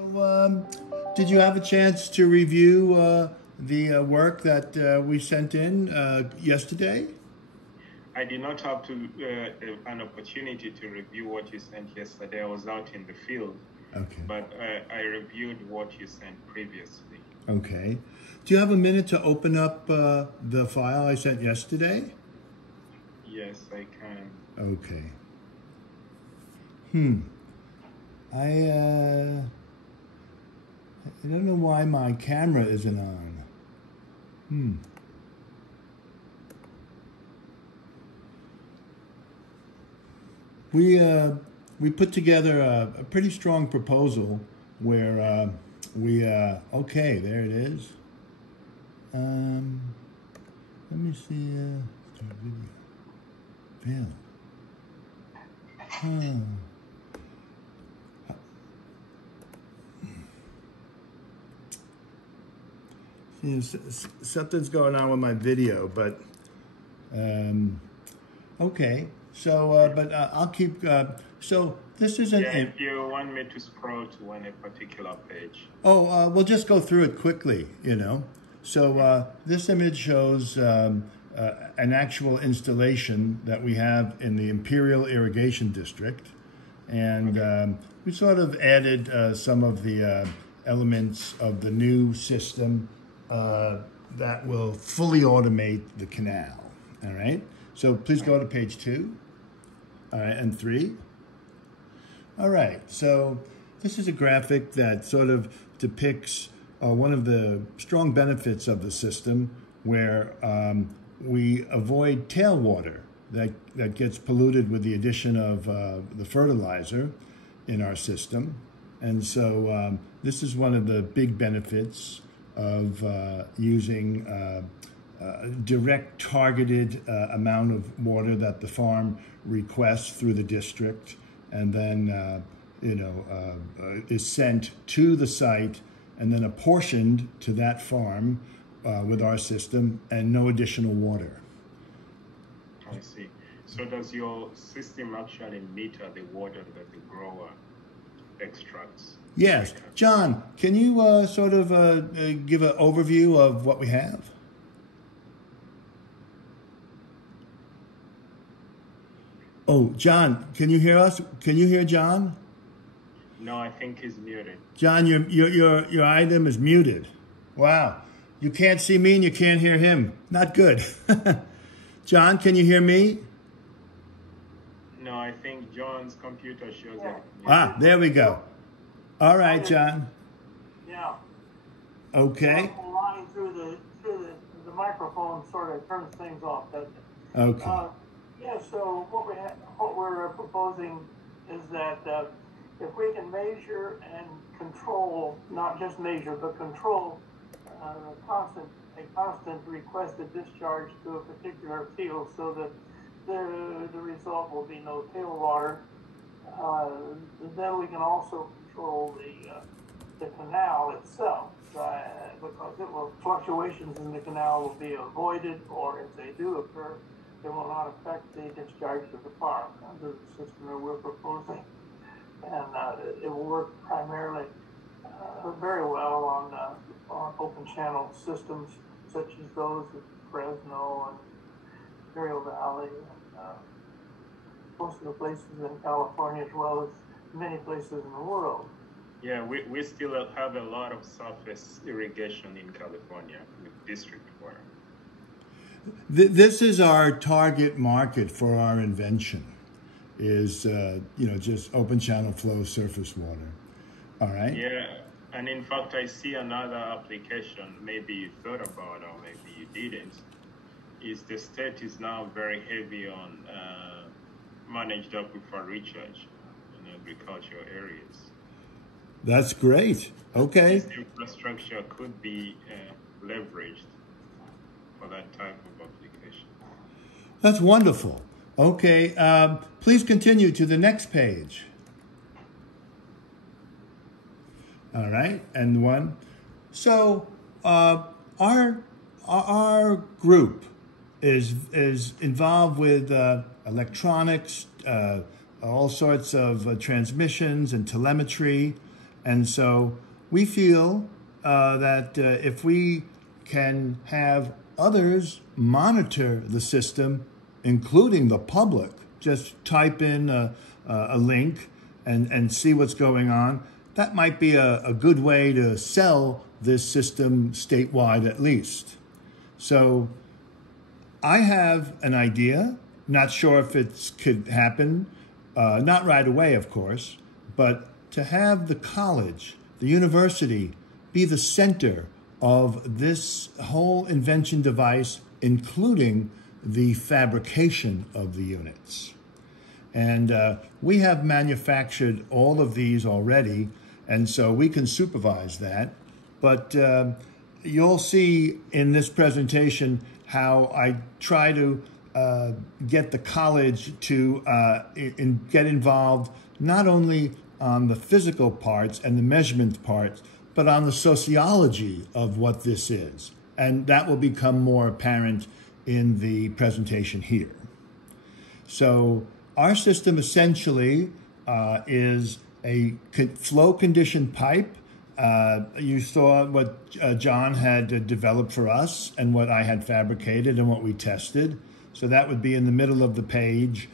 So, did you have a chance to review the work that we sent in yesterday? I did not have an opportunity to review what you sent yesterday. I was out in the field. Okay. But I reviewed what you sent previously. Okay. Do you have a minute to open up the file I sent yesterday? Yes, I can. Okay. I don't know why my camera isn't on. We put together a pretty strong proposal where okay, there it is. Let me see. Start video. Fail. Something's going on with my video, but okay. So, but I'll keep. So this isn't. Yeah, if you want me to scroll to a particular page. Oh, we'll just go through it quickly. You know. So this image shows an actual installation that we have in the Imperial Irrigation District, and we sort of added some of the elements of the new system that will fully automate the canal. All right. So please go to page 2. All right, and 3. All right. So this is a graphic that sort of depicts one of the strong benefits of the system, where we avoid tailwater that gets polluted with the addition of the fertilizer in our system. And so this is one of the big benefits of using direct targeted amount of water that the farm requests through the district, and then is sent to the site and then apportioned to that farm with our system, and no additional water. I see. So does your system actually meter the water that the grower extracts? Yes. John, can you sort of give an overview of what we have? Oh, John, can you hear us? Can you hear John? No, I think he's muted. John, your item is muted. Wow. You can't see me and you can't hear him. Not good. John, can you hear me? No, I think John's computer shows it. Ah, there we go. All right, John. Yeah. Okay. The line through the microphone sort of turns things off, doesn't it? Okay. Yeah. So what we're proposing is that if we can measure and control, not just measure, but control a constant requested discharge to a particular field, so that the result will be no tailwater. Then we can also control the canal itself, because fluctuations in the canal will be avoided, or if they do occur, they will not affect the discharge to the farm under the system that we're proposing. And it will work primarily very well on open channel systems such as those at Fresno and Imperial Valley, and most of the places in California, as well as many places in the world. Yeah, we still have a lot of surface irrigation in California with district water. This is our target market for our invention, is just open channel flow surface water. All right. Yeah, and in fact, I see another application. Maybe you thought about, or maybe you didn't. Is the state is now very heavy on managed aquifer recharge in agricultural areas. That's great. Okay. This infrastructure could be leveraged for that type of application. That's wonderful. Okay, please continue to the next page. All right, and one. So our group is involved with electronics, all sorts of transmissions and telemetry, And so we feel that if we can have others monitor the system, including the public, just type in a link and see what's going on, that might be a good way to sell this system statewide at least. So I have an idea, not sure if it could happen, not right away, of course, but to have the college, the university, be the center of this whole invention device, including the fabrication of the units. And we have manufactured all of these already, and so we can supervise that. But you'll see in this presentation how I try to get the college to get involved not only on the physical parts and the measurement parts, but on the sociology of what this is. And that will become more apparent in the presentation here. So our system essentially is a flow conditioned pipe. You saw what John had developed for us and what I had fabricated and what we tested. So that would be in the middle of the page.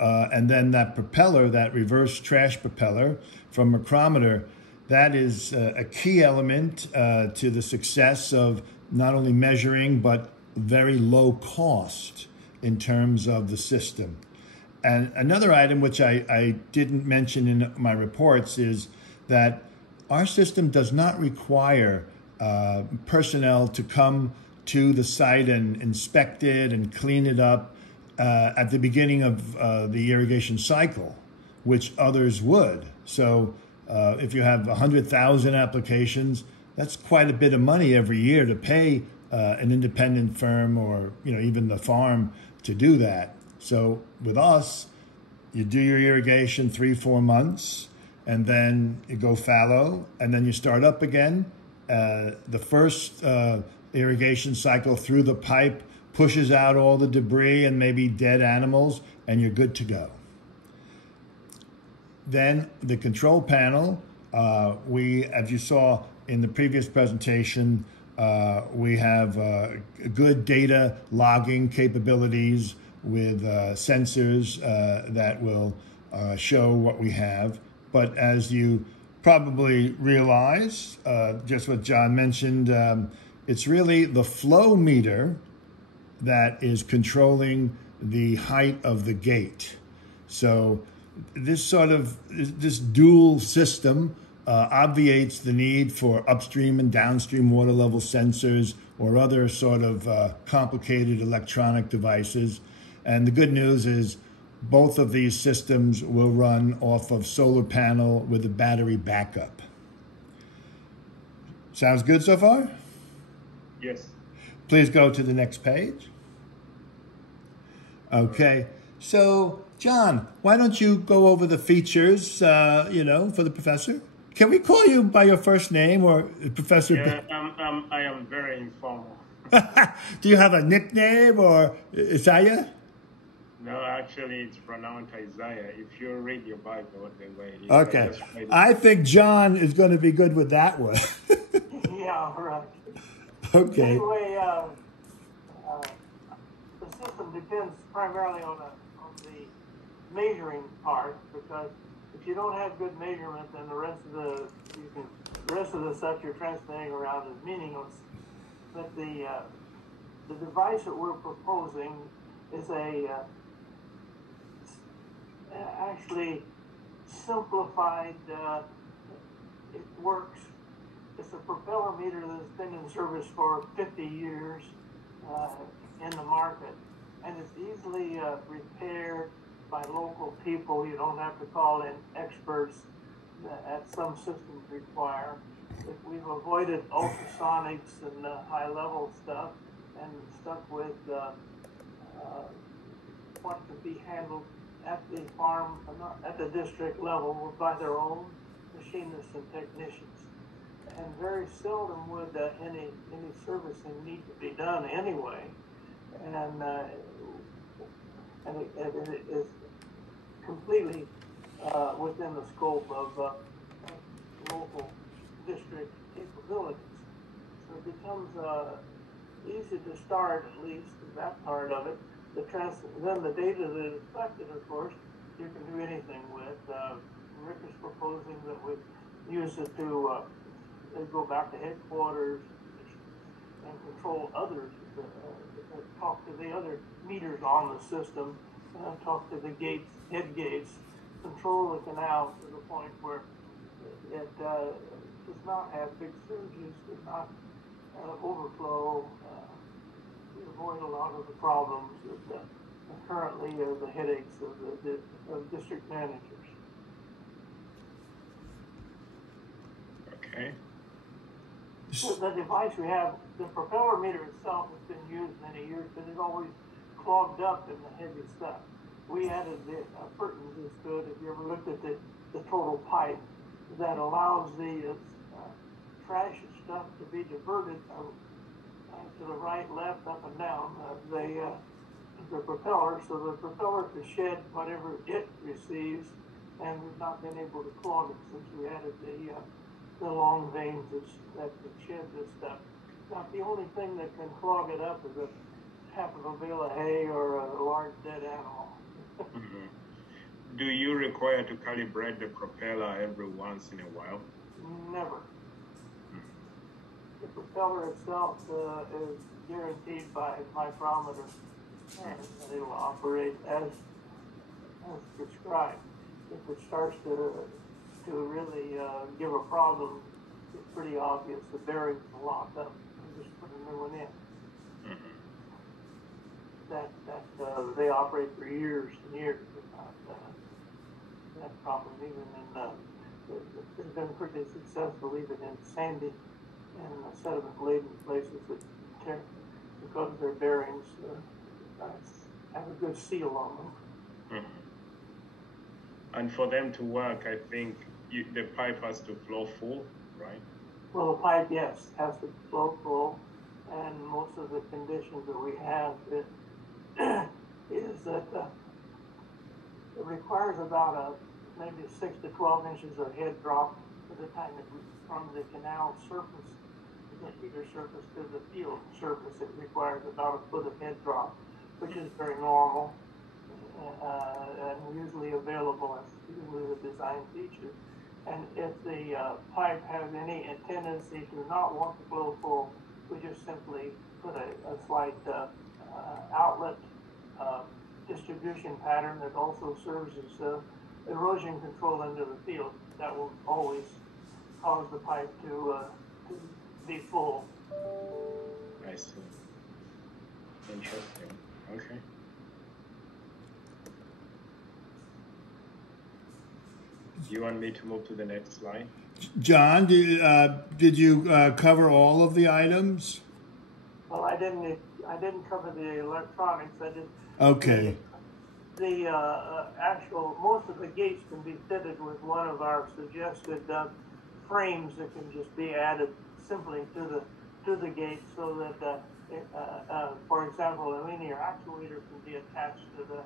And then that propeller, that reverse trash propeller from micrometer, that is a key element to the success of not only measuring, but very low cost in terms of the system. And another item which I didn't mention in my reports is that our system does not require personnel to come to the site and inspect it and clean it up at the beginning of the irrigation cycle, which others would. So if you have 100,000 applications, that's quite a bit of money every year to pay an independent firm or even the farm to do that. So with us, you do your irrigation 3-4 months, and then you go fallow, and then you start up again. The first irrigation cycle through the pipe pushes out all the debris and maybe dead animals, and you're good to go. Then the control panel, as you saw in the previous presentation, we have good data logging capabilities with sensors that will show what we have. But as you probably realize, just what John mentioned, it's really the flow meter that is controlling the height of the gate. So this dual system obviates the need for upstream and downstream water level sensors or other sort of complicated electronic devices. And the good news is both of these systems will run off of solar panel with a battery backup. Sounds good so far? Yes. Please go to the next page. Okay, so John, why don't you go over the features, for the professor? Can we call you by your first name or Professor? Yeah, I am very informal. Do you have a nickname or Isaiah? No, actually, it's pronounced Isaiah. If you read your Bible the way it is. Okay, I think John is going to be good with that one. Yeah, right. Okay. Anyway, the system depends primarily on the measuring part, because if you don't have good measurement, then the rest of the stuff you're transmitting around is meaningless. But the device that we're proposing is actually simplified. It works. It's a propeller meter that's been in service for 50 years in the market, and it's easily repaired by local people. You don't have to call in experts that some systems require. We've avoided ultrasonics and high-level stuff and stuck with what could be handled at the farm, at the district level, by their own machinists and technicians. And very seldom would any servicing need to be done anyway. And it is completely within the scope of local district capabilities. So it becomes easy to start, at least that part of it. Then the data that is collected, of course, you can do anything with. Rick is proposing that we use it to go back to headquarters and control others, talk to the other meters on the system, talk to the gates, head gates, control the canal to the point where it does not have big surges, does not overflow, avoid a lot of the problems that currently are the headaches of district managers. Okay. So the device we have, the propeller meter itself has been used many years, but it's always clogged up in the heavy stuff. We added the appurtenances to it. If you ever looked at the total pipe that allows the trash and stuff to be diverted to the right, left, up, and down the propeller, so the propeller can shed whatever it receives, and we've not been able to clog it since we added the long veins that shed this stuff. Now, the only thing that can clog it up is half of a bale of hay or a large dead animal. Mm-hmm. Do you require to calibrate the propeller every once in a while? Never. The propeller itself is guaranteed by micrometer, and it'll operate as prescribed. If it starts to really give a problem, it's pretty obvious. The bearings are locked up. You just put a new one in. Mm-hmm. They operate for years and years without that problem. Even in they've been pretty successful even in sandy and sediment-laden places that because their bearings have a good seal on them. Mm-hmm. And for them to work, I think the pipe has to flow full, right? Well, the pipe, yes, has to flow full, and most of the conditions that we have is that it requires about maybe 6 to 12 inches of head drop by the time from the canal surface, the feeder surface to the field surface. It requires about a foot of head drop, which is very normal and usually available as usually the design feature. And if the pipe has any tendency to not want to flow full, we just simply put a slight outlet distribution pattern that also serves as erosion control into the field. That will always cause the pipe to be full. I see. Interesting. Okay. You want me to move to the next slide? John, did you cover all of the items? Well, I didn't cover the electronics. I did. Okay. The actual, most of the gates can be fitted with one of our suggested frames that can just be added simply to the gate, so that, for example, a linear actuator can be attached to the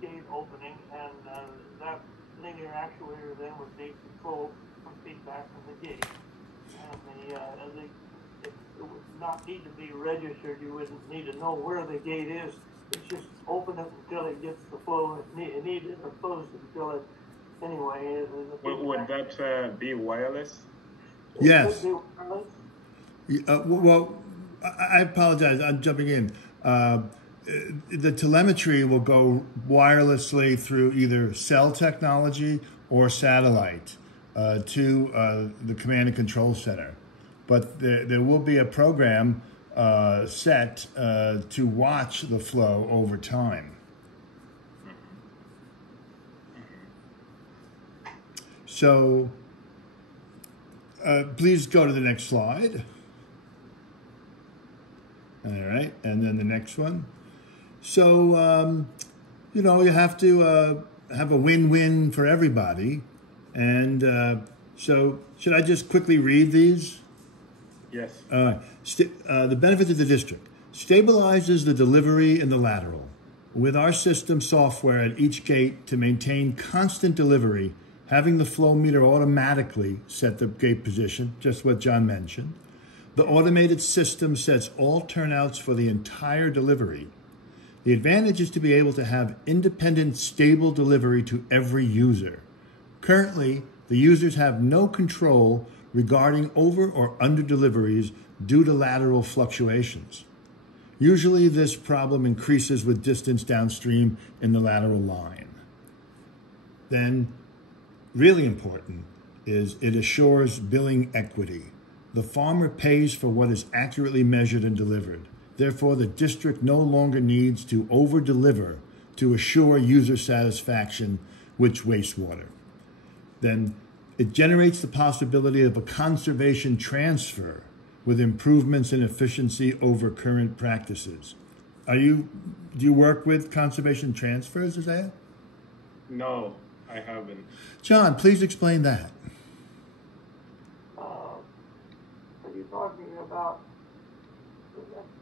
gate opening, and that linear actuator then would be controlled from feedback from the gate. And it would not need to be registered. You wouldn't need to know where the gate is. It's just open it until it gets the flow it needed, or close it until it. Anyway, would that be wireless? Yes. Be wireless. Well, I apologize. I'm jumping in. The telemetry will go wirelessly through either cell technology or satellite to the command and control center. But there will be a program set to watch the flow over time. So please go to the next slide. All right, and then the next one. So, you have to have a win-win for everybody. And so should I just quickly read these? Yes. The benefit to the district. Stabilizes the delivery in the lateral. With our system software at each gate to maintain constant delivery having the flow meter automatically set the gate position, just what John mentioned. The automated system sets all turnouts for the entire delivery. The advantage is to be able to have independent, stable delivery to every user. Currently, the users have no control regarding over or under deliveries due to lateral fluctuations. Usually this problem increases with distance downstream in the lateral line. Then, really important, is it assures billing equity. The farmer pays for what is accurately measured and delivered. Therefore, the district no longer needs to over-deliver to assure user satisfaction with wastewater. Then it generates the possibility of a conservation transfer with improvements in efficiency over current practices. Do you work with conservation transfers, Isaiah? No, I haven't. John, please explain that. Are you talking about,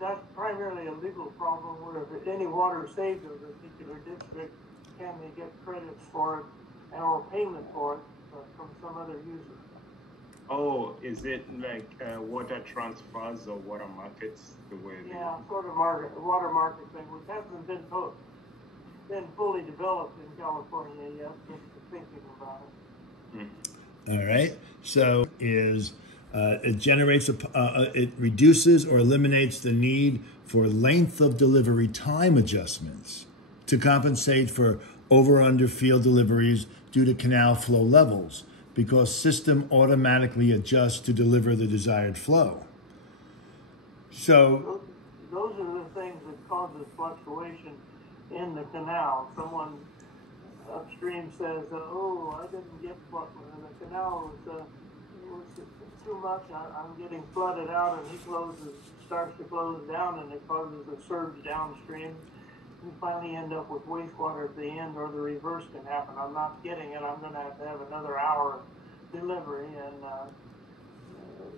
that's primarily a legal problem where if any water saved in a particular district, can they get credits for it or payment for it from some other user? Oh, is it like water transfers or water markets? The way Yeah, sort of water market thing, which hasn't been fully developed in California yet, just thinking about it. Mm-hmm. All right. So it generates it reduces or eliminates the need for length of delivery time adjustments to compensate for over/under field deliveries due to canal flow levels, because system automatically adjusts to deliver the desired flow. So those are the things that causes fluctuation in the canal. Someone upstream says, "Oh, I didn't get what the canal was too much. I'm getting flooded out," and he starts to close down, and it causes a surge downstream. You finally end up with wastewater at the end, or the reverse can happen. I'm not getting it. I'm going to have another hour delivery, and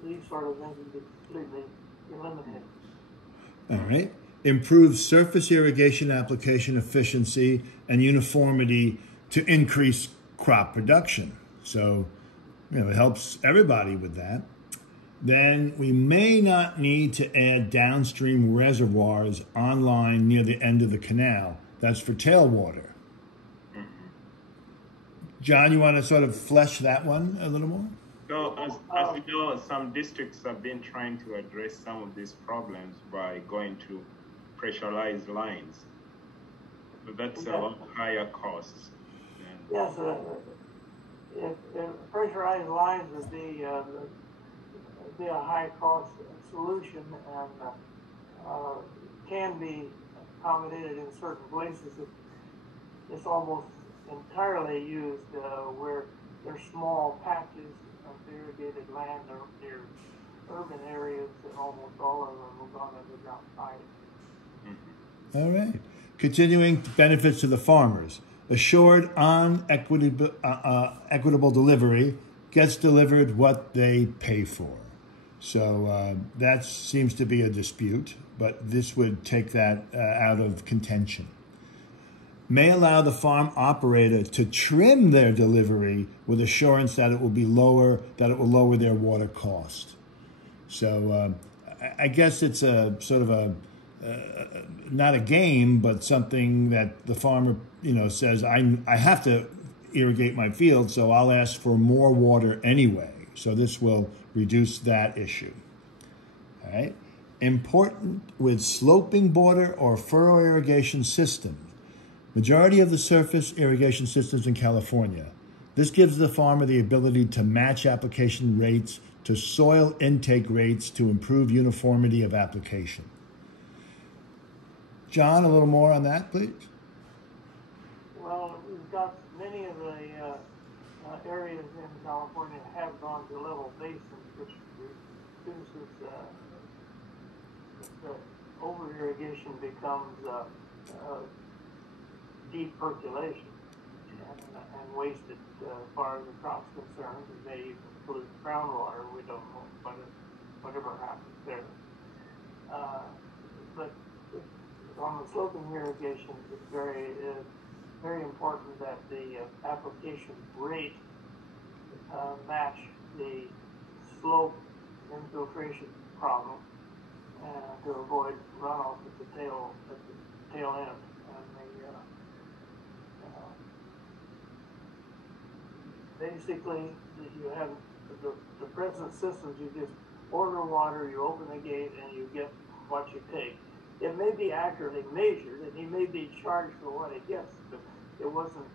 these sort of things can be completely eliminated. All right. Improves surface irrigation application efficiency and uniformity to increase crop production. So, it helps everybody with that. Then we may not need to add downstream reservoirs online near the end of the canal. That's for tailwater. Mm-hmm. John, you want to sort of flesh that one a little more? So, as you know, some districts have been trying to address some of these problems by going to pressurized lines. But that's a lot higher costs. Yes, if pressurized lines would be a high-cost solution, and can be accommodated in certain places. It's almost entirely used where there's small patches of irrigated land or near urban areas, and almost all of them are on underground pipe. Mm-hmm. All right. Continuing benefits to the farmers. Assured on equitable delivery, gets delivered what they pay for. So that seems to be a dispute, but this would take that out of contention. May allow the farm operator to trim their delivery with assurance that it will lower their water cost. So I guess it's a sort of a not a game, but something that the farmer says, I have to irrigate my field, so I'll ask for more water anyway. So this will reduce that issue. All right. Important with sloping border or furrow irrigation systems. Majority of the surface irrigation systems in California. This gives the farmer the ability to match application rates to soil intake rates to improve uniformity of application. John, a little more on that, please. Well, we've got many of the areas in California have gone to level basins, which reduces the over-irrigation becomes deep percolation and wasted as far as the crop's concerned. It may even include groundwater. We don't know, but whatever happens there. But on the sloping irrigation, it's very important that the application rate match the slope infiltration problem to avoid runoff at the tail end. And basically, you have the present systems. You just order water, you open the gate, and you get what you take. It may be accurately measured, and he may be charged for what he gets, but it wasn't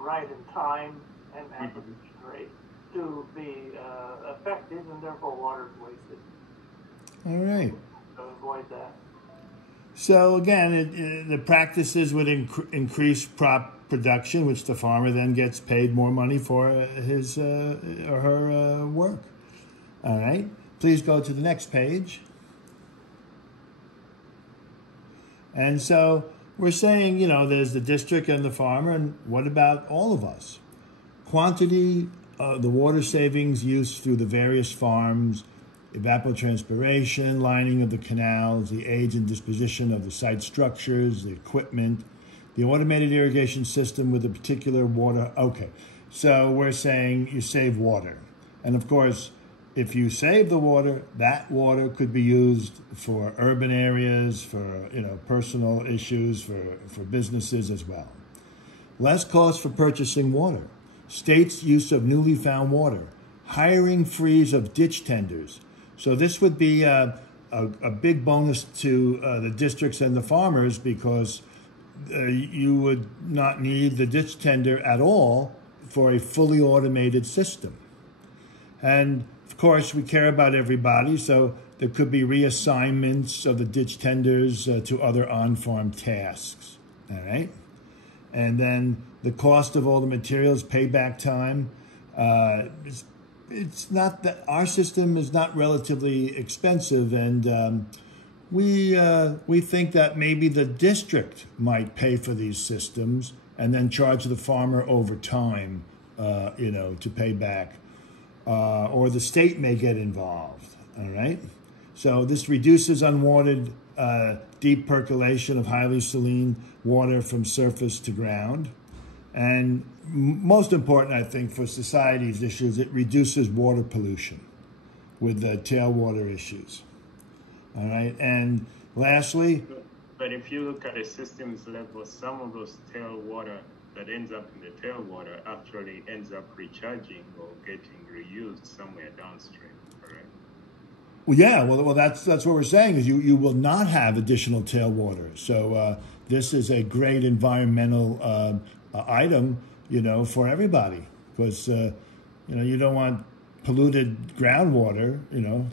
right in time and application rate to be effective, and therefore water is wasted. All right. To avoid that. So again, the practices would increase crop production, which the farmer then gets paid more money for his or her work. All right. Please go to the next page. And so we're saying, you know, there's the district and the farmer, and what about all of us? Quantity, the water savings used through the various farms, evapotranspiration, lining of the canals, the age and disposition of the site structures, the equipment, the automated irrigation system with a particular water. Okay, so we're saying you save water. And of course, if you save the water, that water could be used for urban areas, for, you know, personal issues, for businesses as well. Less cost for purchasing water. States' use of newly found water. Hiring freeze of ditch tenders. So this would be a big bonus to the districts and the farmers, because you would not need the ditch tender at all for a fully automated system. And of course, we care about everybody, so there could be reassignments of the ditch tenders to other on-farm tasks, all right? And then the cost of all the materials, payback time, it's not that our system is not relatively expensive, and we think that maybe the district might pay for these systems and then charge the farmer over time, you know, to pay back. Or the state may get involved, all right? So this reduces unwanted deep percolation of highly saline water from surface to ground. And most important, I think, for society's issues, it reduces water pollution with the tailwater issues, all right? And lastly... But if you look at the systems level, some of those tailwater that ends up in the tailwater actually ends up recharging or getting reused somewhere downstream, correct? Well, yeah, well, that's what we're saying, is you will not have additional tailwater. So this is a great environmental item, you know, for everybody, because you know, you don't want polluted groundwater, you know.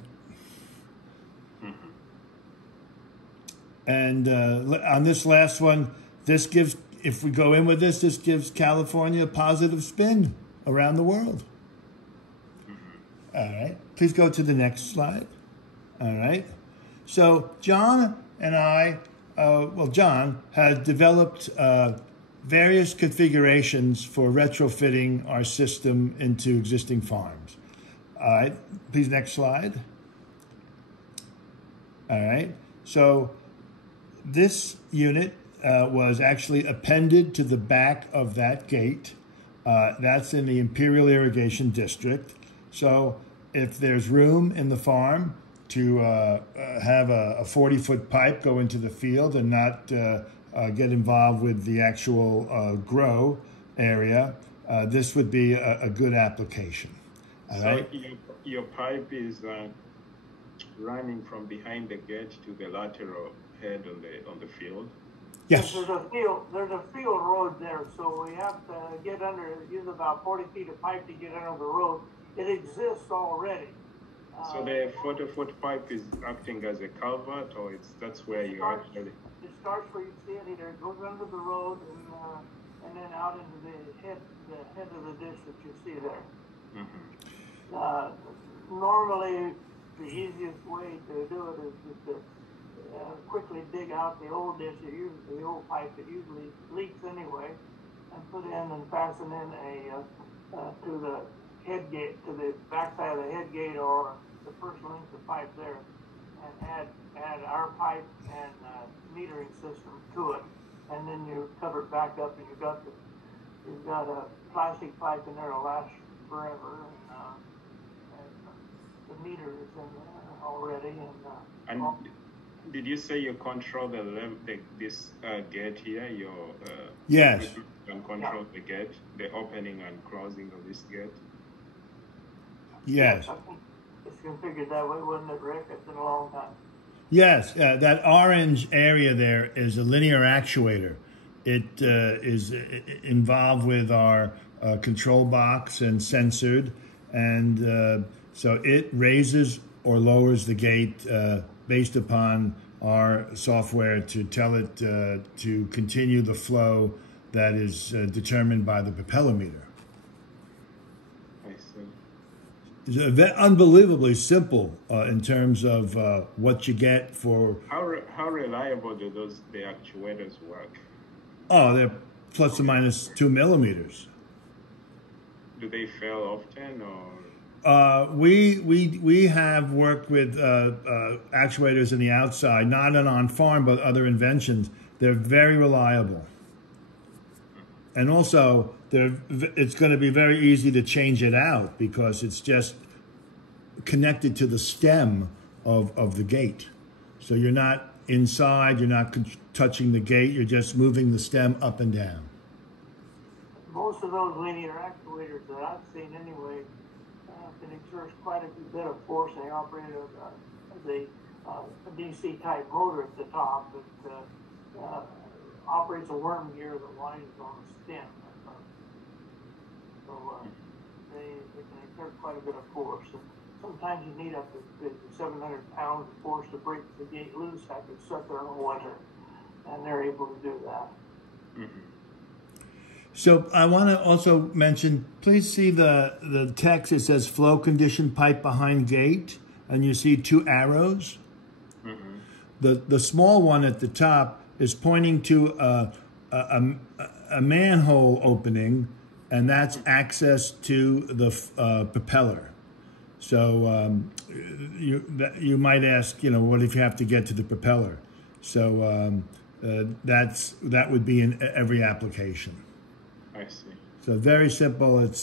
And on this last one, this gives, if we go in with this, this gives California a positive spin around the world. All right. Please go to the next slide. All right. So John and I, John has developed various configurations for retrofitting our system into existing farms. All right. Please, next slide. All right. So this unit was actually appended to the back of that gate. That's in the Imperial Irrigation District. So if there's room in the farm to have a 40-foot pipe go into the field and not get involved with the actual grow area, this would be a good application. All right? Your pipe is running from behind the gate to the lateral head on the field? Yes. There's a field road there, so we have to get under, use about 40 feet of pipe to get under the road. It exists already. So the 40-foot pipe is acting as a culvert, or that's where you actually... It starts where you see it here, it goes under the road and then out into the head of the ditch that you see there. Normally, the easiest way to do it is just to quickly dig out the old ditch, the old pipe that usually leaks anyway, and put in and fasten in to the head gate, to the backside of the head gate or the first length of pipe there, and add our pipe and metering system to it, and then you cover it back up, and you've got a plastic pipe in there to last forever, and the meter is in there already. And did you say you control this gate here? Yes. You can control the gate, the opening and closing of this gate? Yes. I think it's configured that way, wasn't it, Rick? It's been a long time. Yes, that orange area there is a linear actuator. It is involved with our control box and censored, and so it raises or lowers the gate based upon our software to tell it to continue the flow that is determined by the propeller meter. I see. It's unbelievably simple in terms of what you get for. How reliable do the actuators work? Oh, they're plus or minus 2 millimeters. Do they fail often, or? We have worked with actuators in the outside, not on farm, but other inventions. They're very reliable, and also it's going to be very easy to change it out because it's just connected to the stem of the gate. So you're not inside, you're not touching the gate, you're just moving the stem up and down. Most of those linear actuators that I've seen anyway can exert quite a bit of force. They operate as a DC type motor at the top that operates a worm gear that winds on the stem. So they can exert quite a bit of force. And sometimes you need up to 700 pounds of force to break the gate loose after it's set there in the winter, and they're able to do that. Mm-hmm. So I want to also mention, please see the text. It says flow condition pipe behind gate, and you see 2 arrows. Mm-hmm. The small one at the top is pointing to a manhole opening, and that's access to the propeller. So you might ask, what if you have to get to the propeller? So that would be in every application. I see. So very simple. It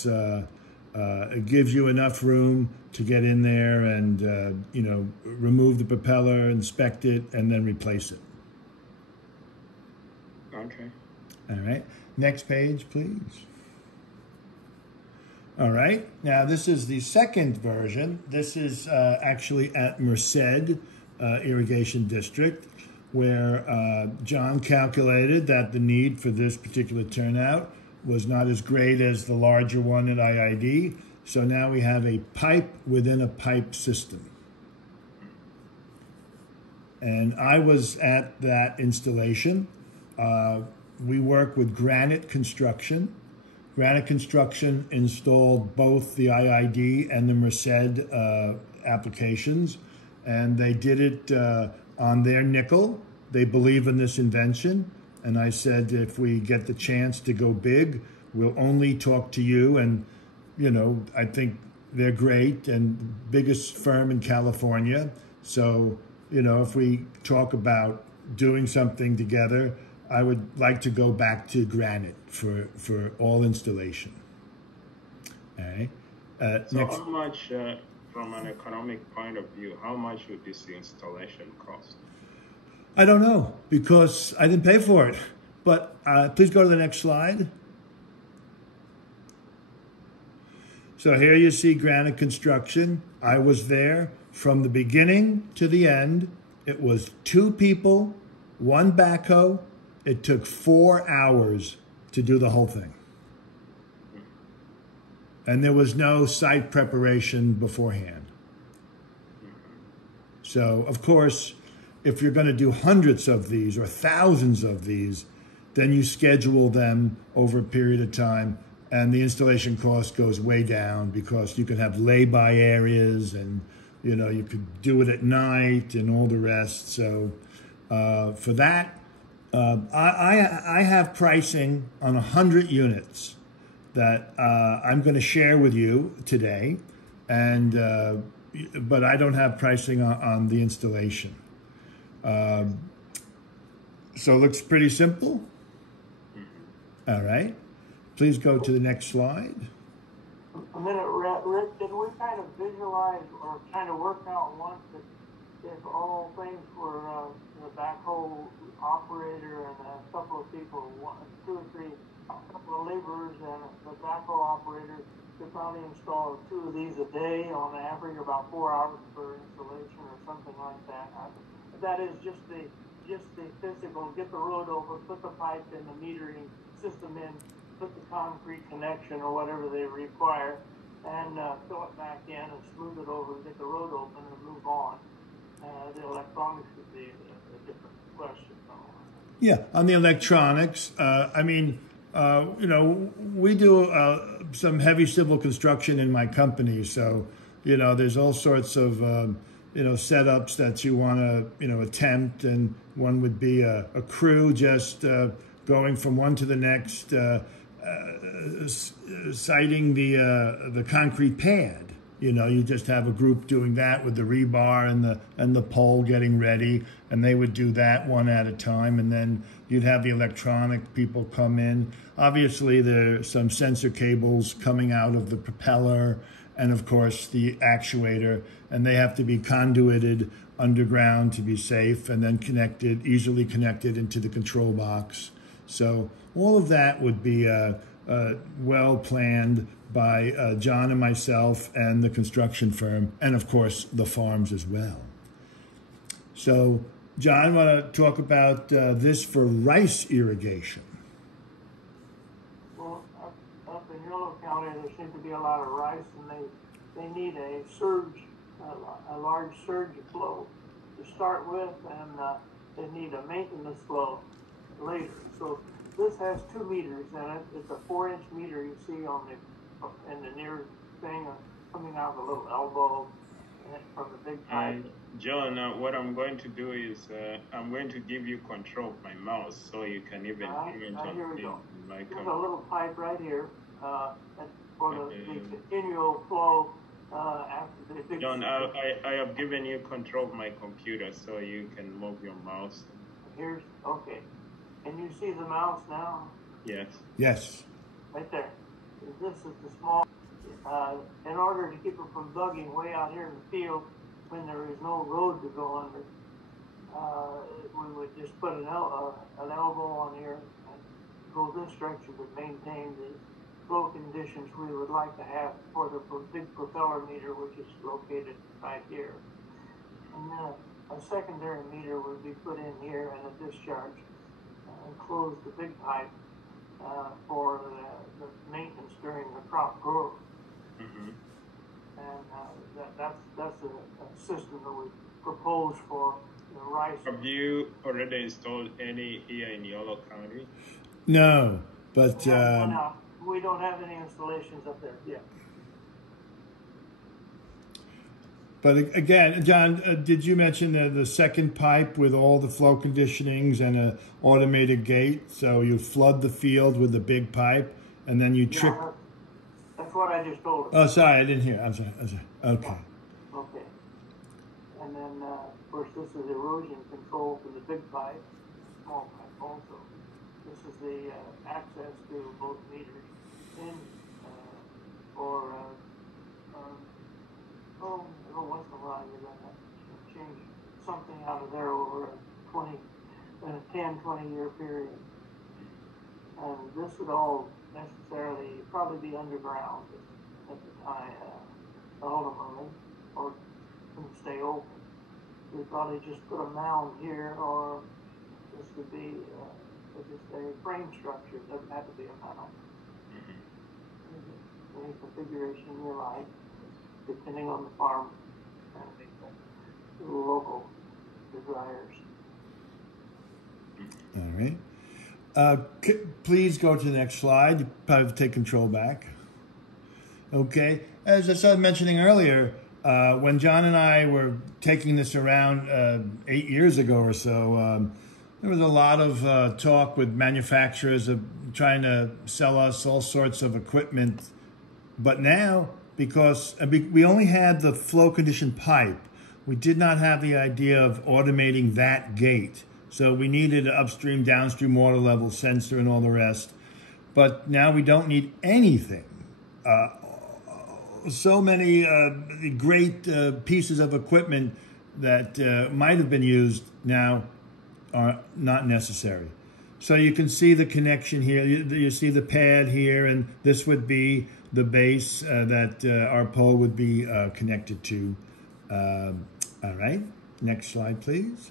gives you enough room to get in there and remove the propeller, inspect it, and then replace it. Okay. All right. Next page, please. All right. Now this is the second version. This is actually at Merced Irrigation District, where John calculated that the need for this particular turnout was not as great as the larger one at IID. So now we have a pipe within a pipe system. And I was at that installation. We work with Granite Construction. Granite Construction installed both the IID and the Merced applications, and they did it on their nickel. They believe in this invention. And I said, if we get the chance to go big, we'll only talk to you. And, I think they're great and biggest firm in California. So, if we talk about doing something together, I would like to go back to Granite for all installation. All right. So next. How much, from an economic point of view, how much would this installation cost? I don't know, because I didn't pay for it. But please go to the next slide. So here you see Granite Construction. I was there from the beginning to the end. It was 2 people, 1 backhoe. It took 4 hours to do the whole thing. And there was no site preparation beforehand. So, of course, if you're going to do hundreds of these or thousands of these, then you schedule them over a period of time, and the installation cost goes way down because you can have lay-by areas, and you could do it at night and all the rest. So for that, I have pricing on 100 units that I'm going to share with you today, and but I don't have pricing on the installation. So it looks pretty simple. All right. Please go to the next slide. Let minute, Rick, did we kind of visualize or kind of work out once that if all things were the backhoe operator and a couple of people, two or three, a couple of laborers and the backhoe operator could probably install 2 of these a day on average, about 4 hours per installation or something like that. That is just the physical, get the road over, put the pipe in, the metering system in, put the concrete connection or whatever they require, and fill it back in and smooth it over and get the road open and move on. The electronics would be a different question. Yeah, on the electronics, I mean, you know, we do some heavy civil construction in my company, so, you know, there's all sorts of, you know, setups that you want to, you know, attempt, and one would be a crew just going from one to the next, siting the concrete pad. You know, you just have a group doing that with the rebar and the pole getting ready, and they would do that one at a time, and then you'd have the electronic people come in. Obviously, there's some sensor cables coming out of the propeller, and of course the actuator, and they have to be conduited underground to be safe, and then easily connected into the control box. So all of that would be well planned by John and myself and the construction firm, and of course the farms as well. So John, want to talk about this for rice irrigation? Well, up in Yolo County, there seems to be a lot of rice, and they need a surge, a large surge flow to start with, and they need a maintenance flow later. So this has 2 meters in it. It's a 4-inch meter you see on in the near thing coming out of a little elbow from the big pipe. John, what I'm going to do is I'm going to give you control of my mouse so you can even comment on here we go. my There's a little pipe right here for the continual flow after the big. John, I have given you control of my computer so you can move your mouse. Here's, okay. Can you see the mouse now? Yes. Yes. Right there. This is the small, in order to keep it from bugging way out here in the field when there is no road to go under, we would just put an elbow on here and go this direction to maintain the flow conditions we would like to have for the big propeller meter, which is located right here. And then a secondary meter would be put in here and a discharge and close the big pipe for the maintenance during the crop growth. Mm-hmm. And that's a system that we propose for the rice. Have you already installed any here in Yolo County? No, but we don't have any installations up there yet. But again, John, did you mention the second pipe with all the flow conditionings and an automated gate? So you flood the field with the big pipe, and then you trick. Yeah, that's what I just told her. Oh, sorry, I didn't hear. I'm sorry. Okay. Okay. And then, of course, this is erosion control for the big pipe, small pipe also. This is the access to both meters in for once in a while you're going to change something out of there over a 10, 20-year period. And this would all necessarily probably be underground at the time, ultimately, or stay open. We'd probably just put a mound here, or this would be just a frame structure. It doesn't have to be a mound. Any configuration you like, depending on the farm and the local desires. All right. Please go to the next slide. You probably take control back. Okay. As I started mentioning earlier, when John and I were taking this around 8 years ago or so, there was a lot of talk with manufacturers of trying to sell us all sorts of equipment. But now, because we only had the flow conditioned pipe, we did not have the idea of automating that gate. So we needed an upstream, downstream water level sensor and all the rest. But now we don't need anything. so many great pieces of equipment that might have been used now are not necessary. So you can see the connection here. You see the pad here, and this would be the base that our pole would be connected to. All right, next slide, please.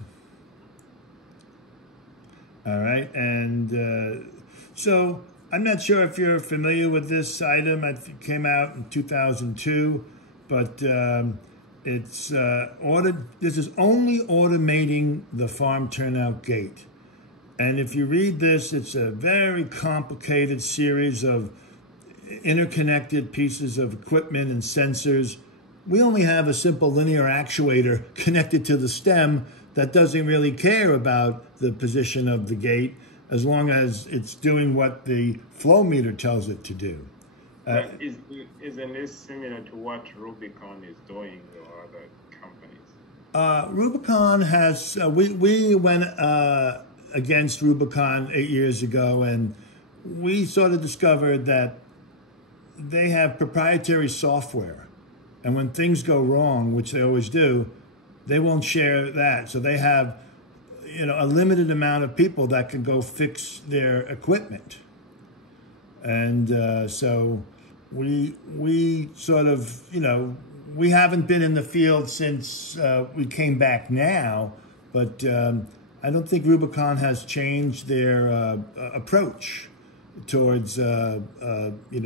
All right, and so I'm not sure if you're familiar with this item. It came out in 2002, but it's this is only automating the farm turnout gate. And if you read this, it's a very complicated series of interconnected pieces of equipment and sensors. We only have a simple linear actuator connected to the stem that doesn't really care about the position of the gate as long as it's doing what the flow meter tells it to do. Isn't this similar to what Rubicon is doing or other companies? Rubicon has, we went against Rubicon 8 years ago, and we sort of discovered that they have proprietary software. And when things go wrong, which they always do, they won't share that. So they have, a limited amount of people that can go fix their equipment. And so we sort of, we haven't been in the field since we came back now, but I don't think Rubicon has changed their approach towards,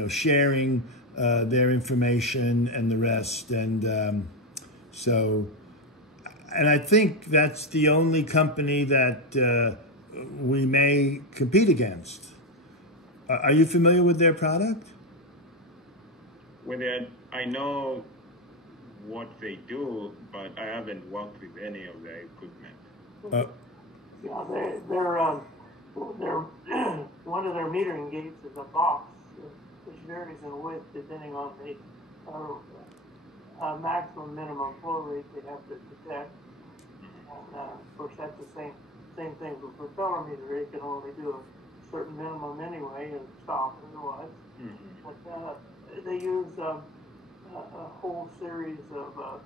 sharing their information and the rest. And and I think that's the only company that we may compete against. Are you familiar with their product? With it, I know what they do, but I haven't worked with any of their equipment. Yeah, they're one of their metering gates is a box, which varies in width depending on the maximum minimum flow rate they have to detect. And of course, that's the same thing with Propeller Meter. It can only do a certain minimum anyway and stop otherwise. Mm-hmm. But they use a whole series of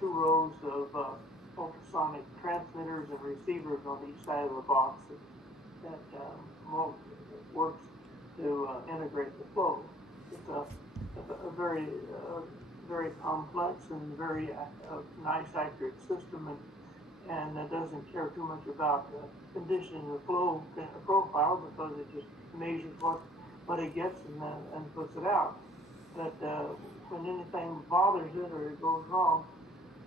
2 rows of ultrasonic transmitters and receivers on each side of the box that works to integrate the flow. It's a very very complex and very nice, accurate system, and it doesn't care too much about conditioning the flow profile because it just measures what it gets and puts it out. But when anything bothers it or it goes wrong,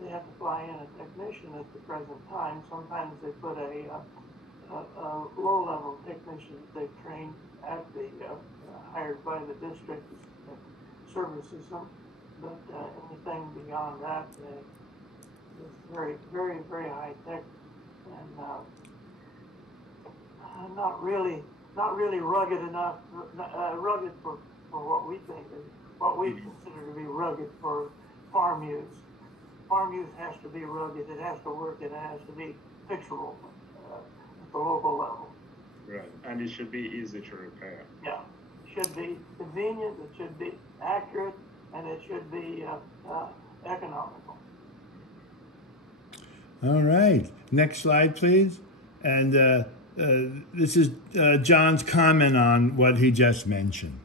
they have to fly in a technician at the present time. Sometimes they put a low-level technician that they've trained at the hired by the district that services them. But anything beyond that is very, very, very high tech, and not really rugged enough. Rugged for what we think is what we consider to be rugged for farm use. Farm use has to be rugged. It has to work. It has to be fixable at the local level. Right, and it should be easy to repair. Yeah, it should be convenient. It should be accurate. And it should be economical. All right. Next slide, please. And this is John's comment on what he just mentioned.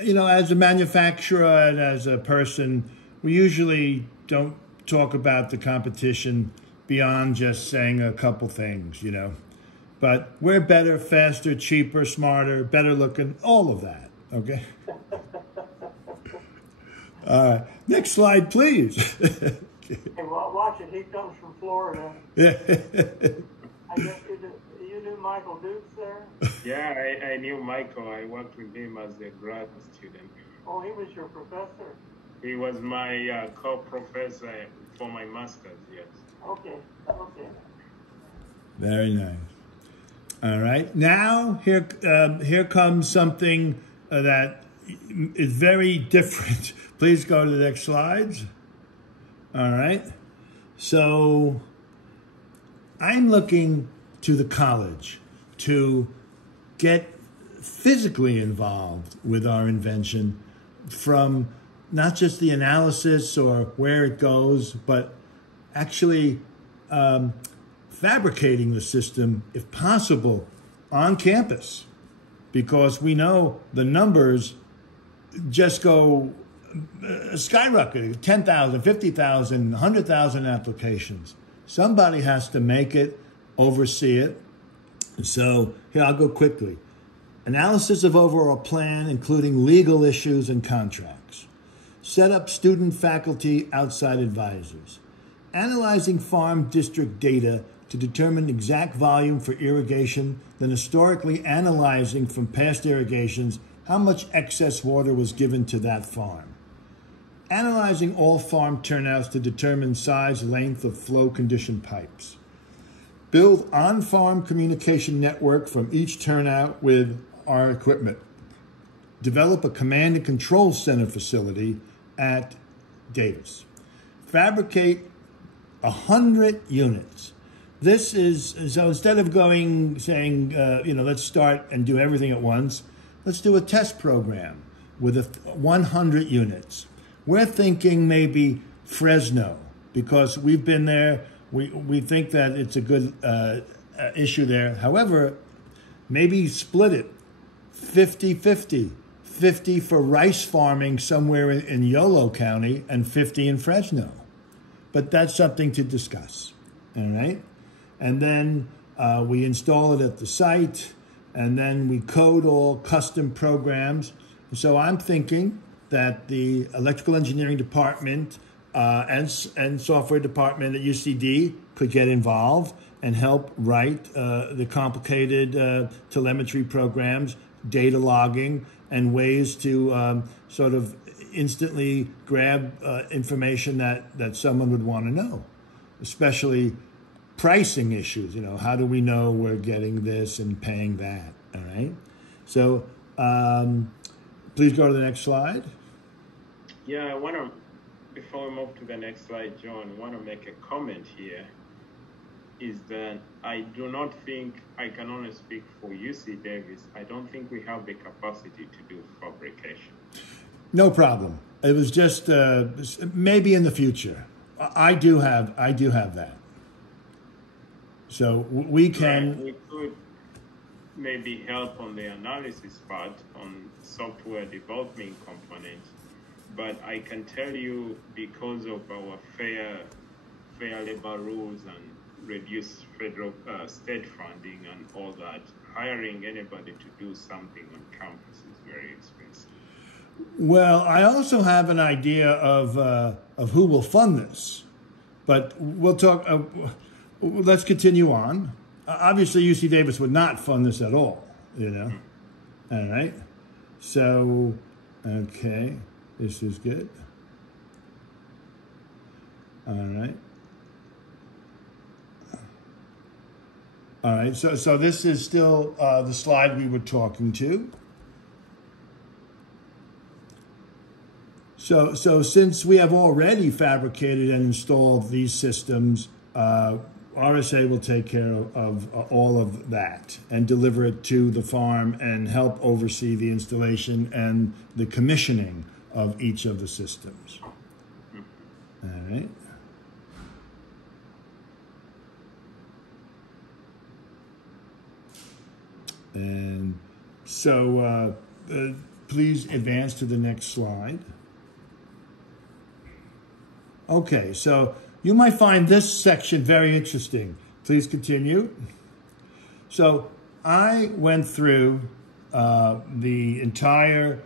As a manufacturer and as a person, we usually don't talk about the competition beyond just saying a couple things, But we're better, faster, cheaper, smarter, better looking, all of that, okay? Next slide, please. Hey, well, watch it. He comes from Florida. Yeah. I guess you knew Michael Dukes there? Yeah, I knew Michael. I worked with him as a grad student. Oh, he was your professor? He was my co-professor for my master's, yes. Okay. Very nice. All right. Now, here comes something that is very different. Please go to the next slides. All right. So I'm looking to the college to get physically involved with our invention from not just the analysis or where it goes, but actually fabricating the system, if possible, on campus, because we know the numbers just go skyrocketing, 10,000, 50,000, 100,000 applications. Somebody has to make it, oversee it. So here, I'll go quickly. Analysis of overall plan, including legal issues and contracts. Set up student, faculty, outside advisors. Analyzing farm district data to determine exact volume for irrigation, then historically analyzing from past irrigations how much excess water was given to that farm. Analyzing all farm turnouts to determine size, length of flow condition pipes. Build on-farm communication network from each turnout with our equipment. Develop a command and control center facility at Davis. Fabricate 100 units. This is, so instead of saying, let's start and do everything at once, let's do a test program with 100 units. We're thinking maybe Fresno, because we've been there. We think that it's a good issue there. However, maybe split it 50-50. 50 for rice farming somewhere in Yolo County and 50 in Fresno. But that's something to discuss, all right? And then we install it at the site, and then we code all custom programs. So I'm thinking that the electrical engineering department and software department at UCD could get involved and help write the complicated telemetry programs, data logging, and ways to sort of instantly grab information that someone would want to know, especially pricing issues. How do we know we're getting this and paying that, all right? So please go to the next slide. Yeah, I want to, before we move to the next slide, John, I want to make a comment here, is that I do not think, I can only speak for UC Davis, I don't think we have the capacity to do fabrication. No problem. It was just maybe in the future. I do have that. So we can... We could maybe help on the analysis part, on software development component. But I can tell you, because of our fair labor rules and reduced federal state funding and all that, hiring anybody to do something on campus is very expensive. Well, I also have an idea of who will fund this, but we'll talk. Let's continue on. Obviously, UC Davis would not fund this at all. All right. So, okay. This is good. All right. All right. So this is still the slide we were talking to. So since we have already fabricated and installed these systems, RSA will take care of all of that and deliver it to the farm and help oversee the installation and the commissioning of each of the systems. All right. And so please advance to the next slide. Okay, so you might find this section very interesting. Please continue. So I went through the entire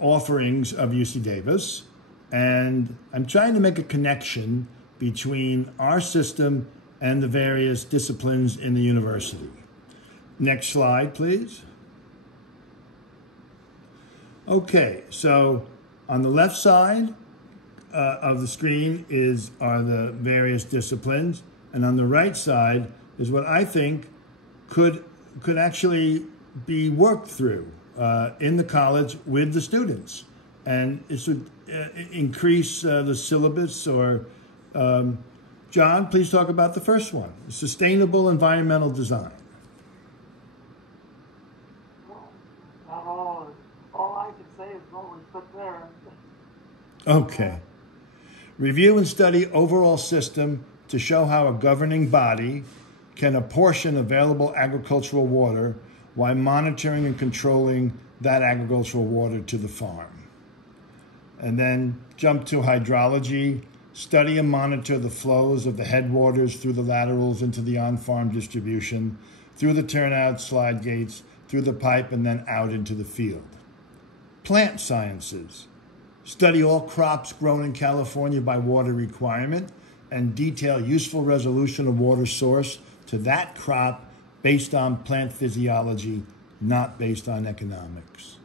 offerings of UC Davis, and I'm trying to make a connection between our system and the various disciplines in the university. Next slide, please. Okay, so on the left side of the screen are the various disciplines, and on the right side is what I think could actually be worked through in the college with the students, and it should increase the syllabus. Or John, please talk about the first one: sustainable environmental design. All I can say is what we put Okay. Review and study overall system to show how a governing body can apportion available agricultural water while monitoring and controlling that agricultural water to the farm. And then jump to hydrology. Study and monitor the flows of the headwaters through the laterals into the on-farm distribution, through the turnout slide gates, through the pipe, and then out into the field. Plant sciences. Study all crops grown in California by water requirement and detail useful resolution of water source to that crop based on plant physiology, not based on economics.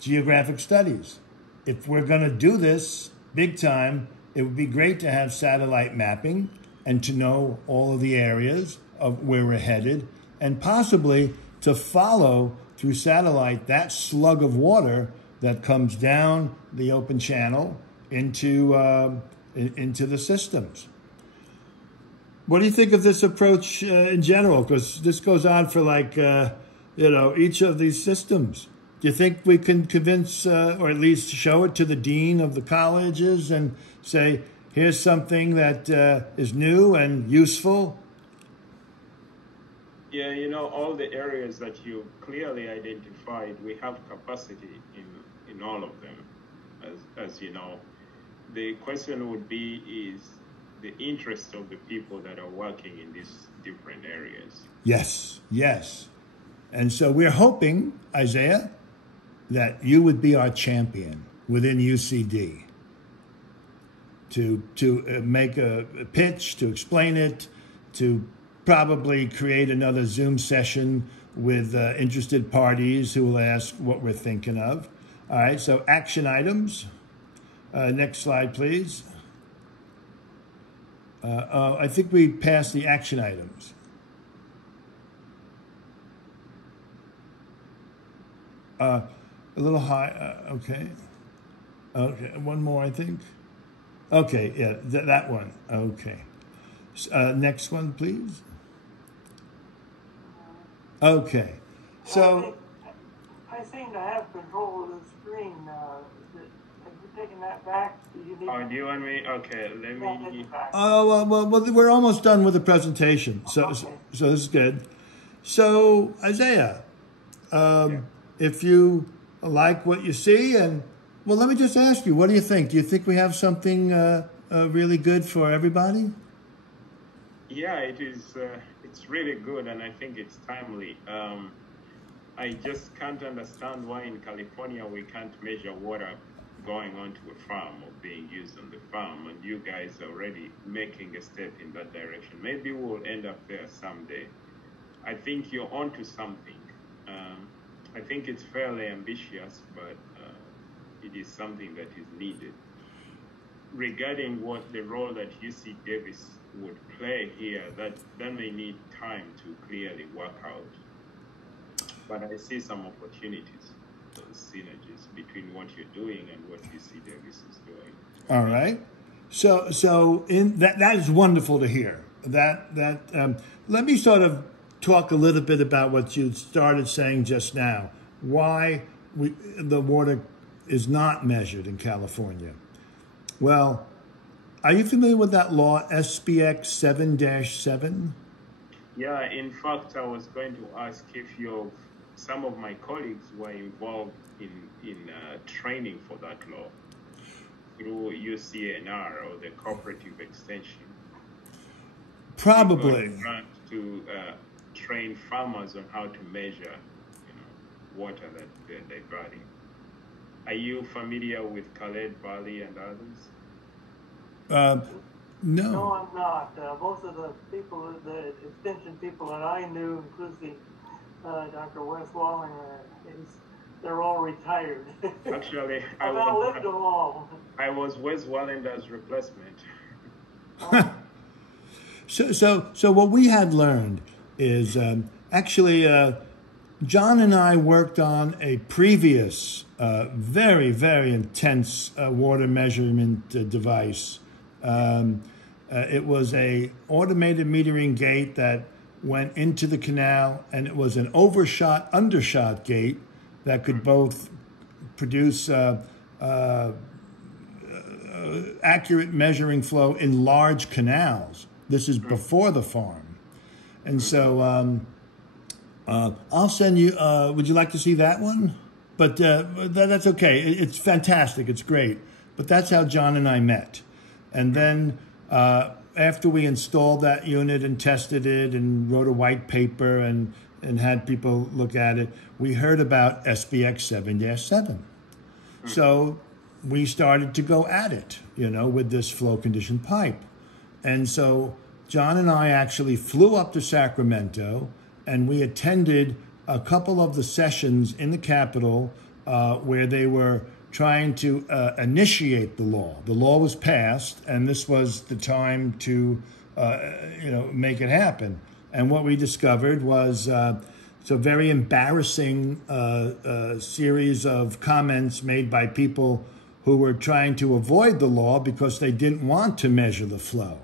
Geographic studies. If we're going to do this big time, it would be great to have satellite mapping and to know all of the areas of where we're headed, and possibly to follow through satellite that slug of water that comes down the open channel into the systems. What do you think of this approach in general? Because this goes on for each of these systems. Do you think we can convince, or at least show it to the dean of the colleges and say, here's something that is new and useful? Yeah, all the areas that you clearly identified, we have capacity in all of them. As you know, the question would be is the interest of the people that are working in these different areas. Yes. And so we're hoping, Isaiah, that you would be our champion within UCD to make a pitch, to explain it, to probably create another Zoom session with interested parties who will ask what we're thinking of. All right, so action items. Next slide, please. I think we passed the action items. A little high, okay. Okay, one more, I think. Okay, yeah, that one, okay. Next one, please. Okay, so... I seem to have control of the screen. Have you taken that back? Do you want me? Okay, let me... well, we're almost done with the presentation, so this is good. So, Isaiah, if you like what you see, and well, let me just ask you, what do you think? Do you think we have something really good for everybody? Yeah, it is. It's really good, and I think it's timely. I just can't understand why in California we can't measure water going onto a farm or being used on the farm, and you guys are already making a step in that direction. Maybe we'll end up there someday. I think you're onto something. I think it's fairly ambitious, but it is something that is needed. Regarding what the role that UC Davis would play here, that may need time to clearly work out. But I see some opportunities, those synergies between what you're doing and what UC Davis is doing. All right. So in that is wonderful to hear. Let me sort of talk a little bit about what you started saying just now, why the water is not measured in California. Well, are you familiar with that law, SBX 7-7? Yeah, in fact, I was going to ask if some of my colleagues were involved in training for that law through UCNR or the cooperative extension. Probably. To train farmers on how to measure, water that they're diverting. Are you familiar with Khaled Bali and others? No. No, I'm not. Most of the people, the extension people that I knew, including Dr. Wes Wallinger, they're all retired. Actually, I've outlived them all. I was Wes Wallinger's replacement. So what we had learned is actually John and I worked on a previous very, very intense water measurement device. It was a automated metering gate that went into the canal, and it was an undershot gate that could both produce accurate measuring flow in large canals. This is before the farm. And so I'll send you, would you like to see that one? But that's okay. It's fantastic. It's great. But that's how John and I met. And then after we installed that unit and tested it and wrote a white paper and had people look at it, we heard about SBX 7-7. So we started to go at it, with this flow conditioned pipe. And so John and I actually flew up to Sacramento and we attended a couple of the sessions in the Capitol where they were trying to initiate the law. The law was passed, and this was the time to, make it happen. And what we discovered was it's a very embarrassing series of comments made by people who were trying to avoid the law because they didn't want to measure the flow.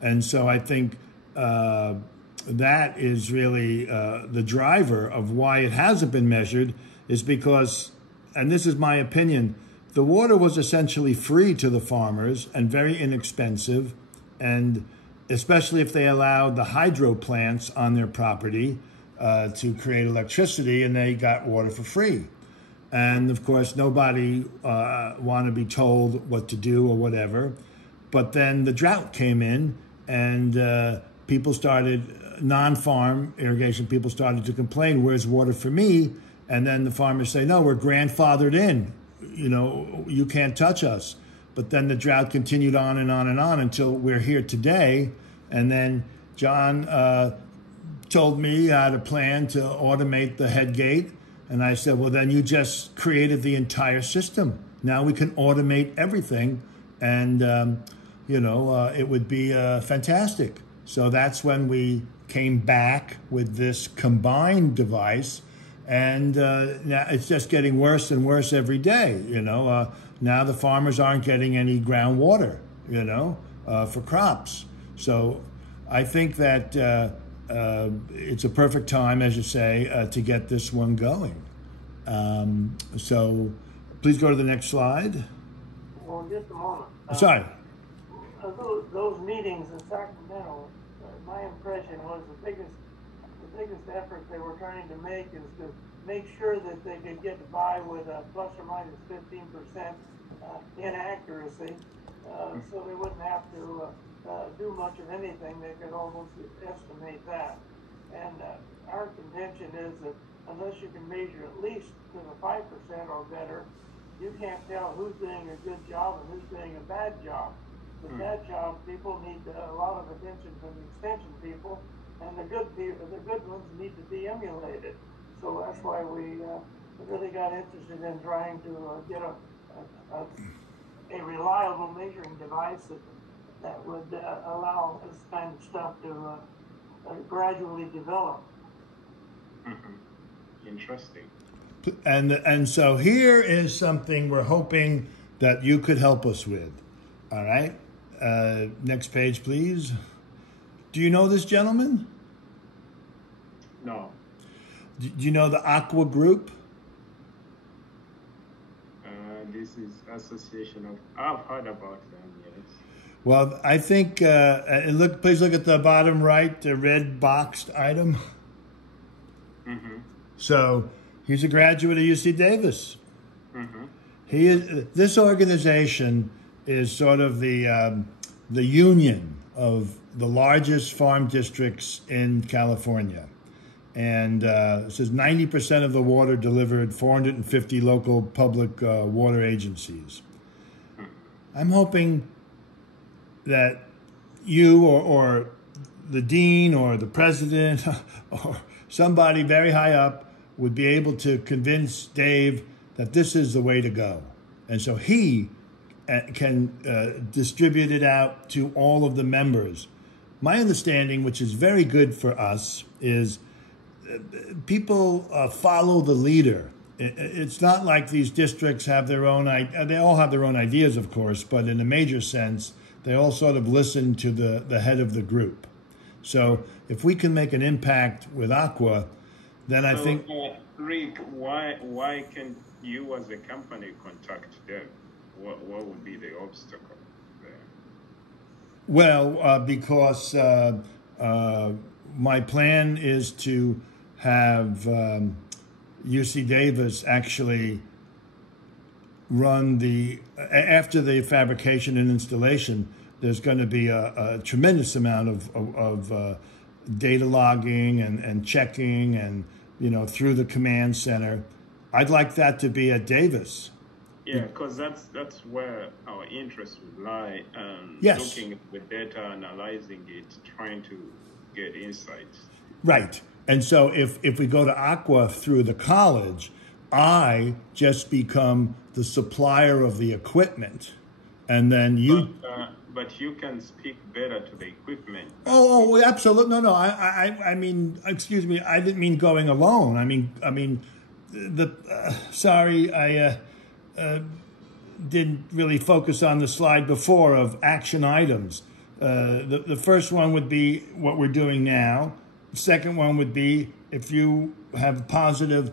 And so I think that is really the driver of why it hasn't been measured, is because, and this is my opinion, the water was essentially free to the farmers and very inexpensive, and especially if they allowed the hydro plants on their property to create electricity, and they got water for free. And of course, nobody wanted to be told what to do or whatever. But then the drought came in, and people started, non-farm irrigation people started to complain, where's water for me? And then the farmers say, no, we're grandfathered in. You can't touch us. But then the drought continued on and on and on until we're here today. And then John told me I had a plan to automate the head gate. And I said, well, then you just created the entire system. Now we can automate everything. And, it would be fantastic. So that's when we came back with this combined device. And now it's just getting worse and worse every day. Now the farmers aren't getting any groundwater, for crops. So I think that it's a perfect time, as you say, to get this one going. So please go to the next slide. Well, just a moment. Sorry. Those meetings in Sacramento, my impression was the biggest effort they were trying to make is to make sure that they could get by with a plus or minus 15% inaccuracy, so they wouldn't have to do much of anything. They could almost estimate that. And our contention is that unless you can measure at least to the 5% or better, you can't tell who's doing a good job and who's doing a bad job. The bad job people need a lot of attention from the extension people, and the good ones need to be emulated. So that's why we really got interested in trying to get a reliable measuring device that would allow this kind of stuff to gradually develop. Interesting. And so here is something we're hoping that you could help us with. All right. Next page, please. Do you know this gentleman? No. Do you know the Aqua Group? This is Association of. I've heard about them. Yes. Well, I think. And please look at the bottom right, the red boxed item. So he's a graduate of UC Davis. He is. This organization is sort of the union of the largest farm districts in California. And it says 90% of the water delivered 450 local public water agencies. I'm hoping that you or the dean or the president or somebody very high up would be able to convince Dave that this is the way to go. And so he can distribute it out to all of the members. My understanding, which is very good for us, is people follow the leader. It's not like these districts have their own, they all have their own ideas, of course, but in a major sense, they all sort of listen to the head of the group. So if we can make an impact with Aqua, then I think... Rick, why can you as a company contact them? What would be the obstacle there? Well, because my plan is to have UC Davis actually run after the fabrication and installation. There's going to be a tremendous amount of data logging and checking and, through the command center. I'd like that to be at Davis. Yeah, because that's where our interest would lie. Yes. Looking at the data, analyzing it, trying to get insights. Right. And so if we go to Aqua through the college, I just become the supplier of the equipment. And then you... But you can speak better to the equipment. Oh, absolutely. No. I mean, excuse me. I didn't mean going alone. I mean, sorry, I didn't really focus on the slide before of action items. The first one would be what we're doing now. The second one would be if you have a positive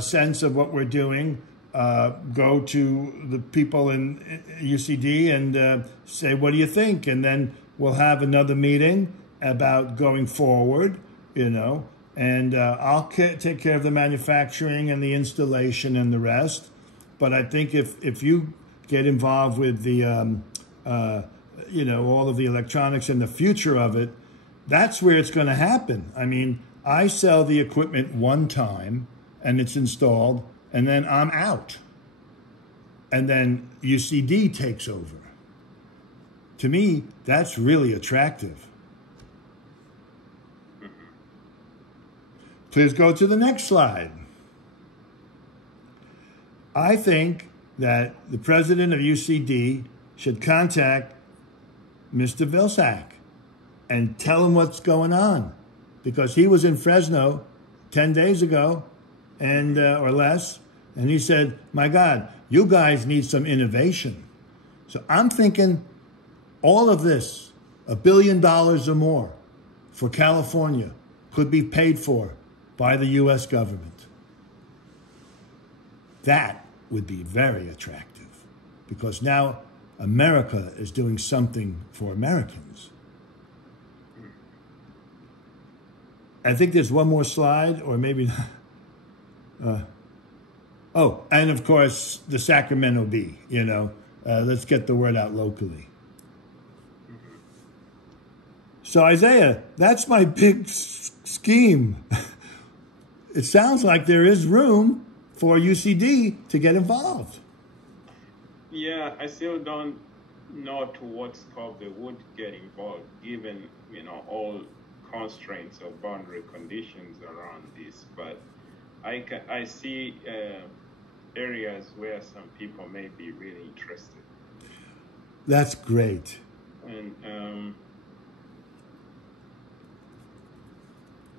sense of what we're doing, go to the people in UCD and say, what do you think? And then we'll have another meeting about going forward, and I'll take care of the manufacturing and the installation and the rest. But I think if you get involved with the, all of the electronics and the future of it, that's where it's going to happen. I mean, I sell the equipment one time and it's installed, and then I'm out. And then UCD takes over. To me, that's really attractive. Please go to the next slide. I think that the president of UCD should contact Mr. Vilsack and tell him what's going on, because he was in Fresno 10 days ago and or less, and he said, my God, you guys need some innovation. So I'm thinking all of this, $1 billion or more for California, could be paid for by the U.S. government. That would be very attractive, because now America is doing something for Americans. I think there's one more slide, or maybe not. And of course, the Sacramento Bee, let's get the word out locally. So Isaiah, that's my big scheme. It sounds like there is room for UCD to get involved. Yeah, I still don't know to what scope they would get involved, given, all constraints or boundary conditions around this. But I see areas where some people may be really interested. That's great. And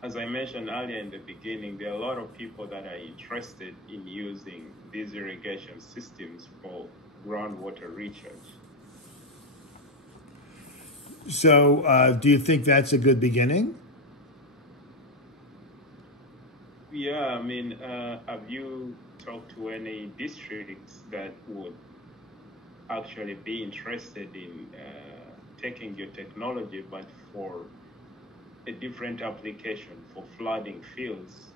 as I mentioned earlier in the beginning, there are a lot of people that are interested in using these irrigation systems for groundwater recharge. So do you think that's a good beginning? Yeah, I mean, have you talked to any districts that would actually be interested in taking your technology, but for a different application, for flooding fields,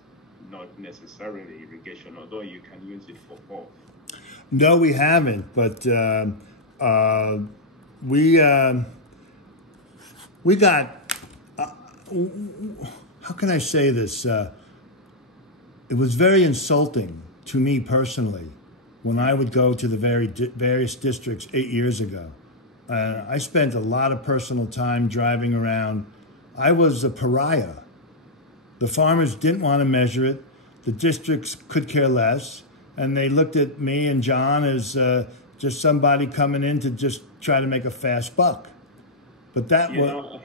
not necessarily irrigation, although you can use it for both? No, we haven't, but we got, how can I say this? It was very insulting to me personally when I would go to the various districts 8 years ago. I spent a lot of personal time driving around. I was a pariah. The farmers didn't want to measure it. The districts could care less. And they looked at me and John as just somebody coming in to just try to make a fast buck. But that was...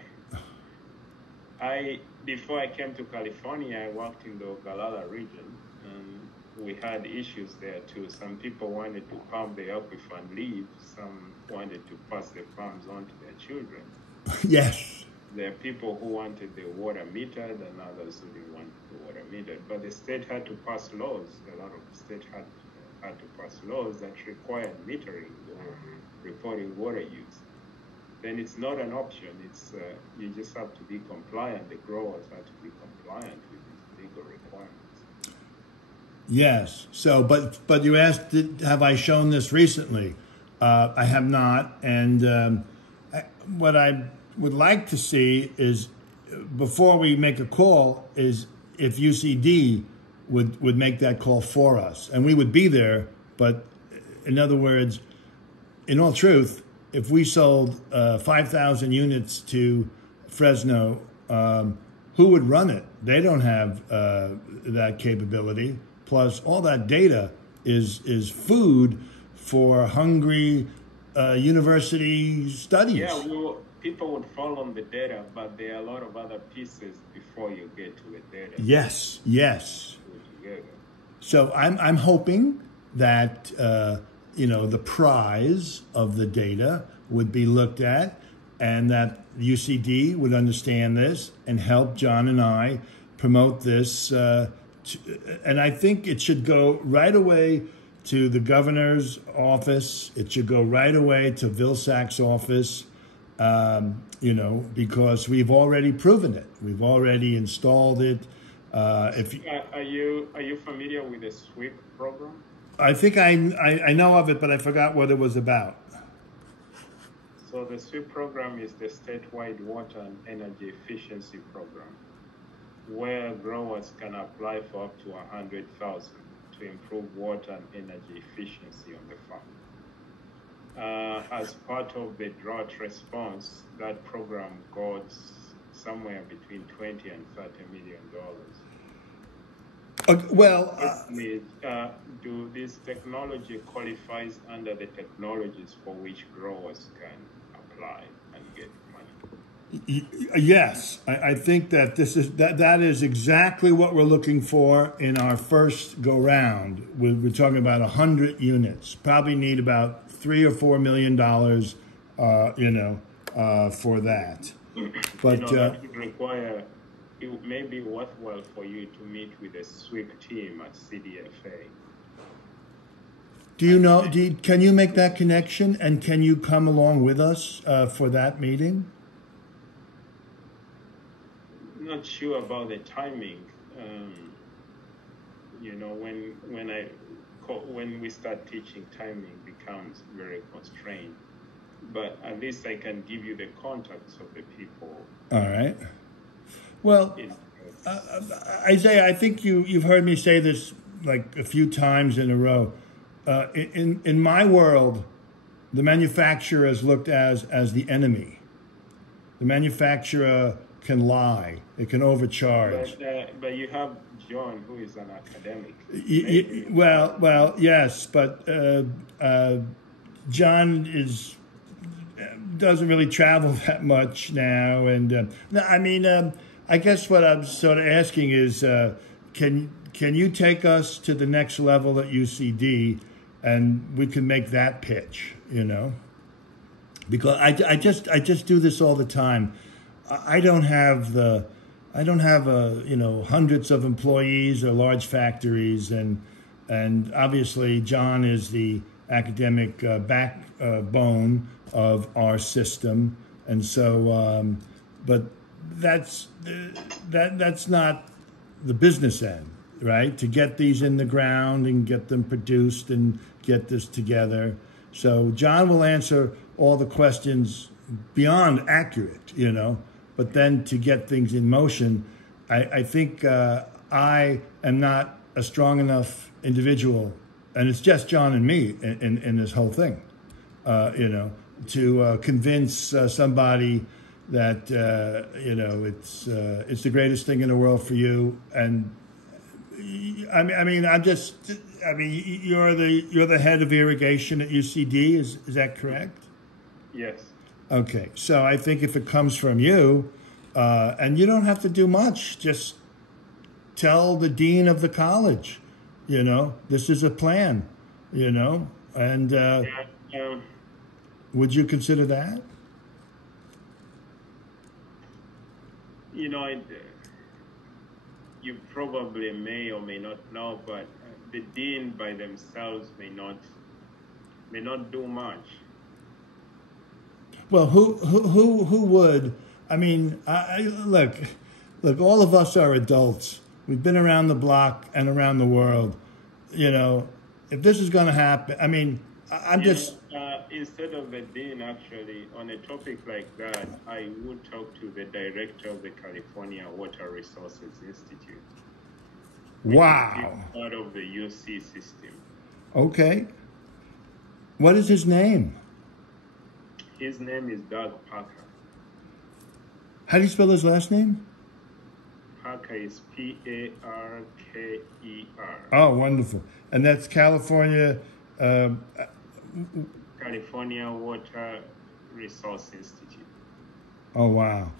Before I came to California, I worked in the Ogallala region, and we had issues there too. Some people wanted to pump the aquifer and leave. Some wanted to pass the farms on to their children. Yes. There are people who wanted the water metered and others who didn't want the water metered. But the state had to pass laws. A lot of states had had to pass laws that require metering or reporting water use, then it's not an option. It's you just have to be compliant. The growers have to be compliant with these legal requirements. Yes. So, but you asked, have I shown this recently? I have not. And what I would like to see is, before we make a call, is if UCD would make that call for us, and we would be there. But in other words, in all truth, if we sold 5,000 units to Fresno, who would run it? They don't have that capability. Plus, all that data is food for hungry university studies. Yeah, well, people would fall on the data, but there are a lot of other pieces before you get to the data. Yes, yes. So I'm hoping that the prize of the data would be looked at, and that UCD would understand this and help John and I promote this. And I think it should go right away to the governor's office. It should go right away to Vilsack's office, because we've already proven it. We've already installed it. Are you familiar with the SWIP program? I think I know of it, but I forgot what it was about. So the SWIP program is the statewide water and energy efficiency program, where growers can apply for up to $100,000 to improve water and energy efficiency on the farm. As part of the drought response, that program got somewhere between $20 and $30 million. This technology qualifies under the technologies for which growers can apply and get money. Yes, I think that that is exactly what we're looking for in our first go round. We're talking about 100 units. Probably need about $3 or $4 million, for that. But that would require. It may be worthwhile for you to meet with the SWIP team at CDFA. Do you know? Can you make that connection, and can you come along with us for that meeting? Not sure about the timing. When we start teaching, timing becomes very constrained. But at least I can give you the contacts of the people. All right. Well, Isaiah, I think you've heard me say this like a few times in a row. In my world, the manufacturer is looked as the enemy. The manufacturer can lie. It can overcharge. But you have John, who is an academic. Well, yes, but John doesn't really travel that much now, and I guess what I'm sort of asking is, can you take us to the next level at UCD, and we can make that pitch, Because I just do this all the time. I don't have hundreds of employees or large factories, and obviously John is the academic backbone of our system, and so but that's not the business end, right? To get these in the ground and get them produced and get this together. So John will answer all the questions beyond accurate, but then to get things in motion, I think I am not a strong enough individual, and it's just John and me in this whole thing, to convince somebody that it's the greatest thing in the world for you. And you're the head of irrigation at UCD. Is that correct? Yes. Okay, so I think if it comes from you, and you don't have to do much, just tell the dean of the college, this is a plan, and would you consider that? You probably may or may not know, but the dean by themselves may not do much. Well, who would? I mean, look, all of us are adults. We've been around the block and around the world. You know, if this is going to happen, I mean, I'm just... Instead of the dean, actually, on a topic like that, I would talk to the director of the California Water Resources Institute. Wow. Part of the UC system. Okay. What is his name? His name is Doug Parker. How do you spell his last name? Parker is Parker. Oh, wonderful. And that's California... California Water Resource Institute. Oh, wow.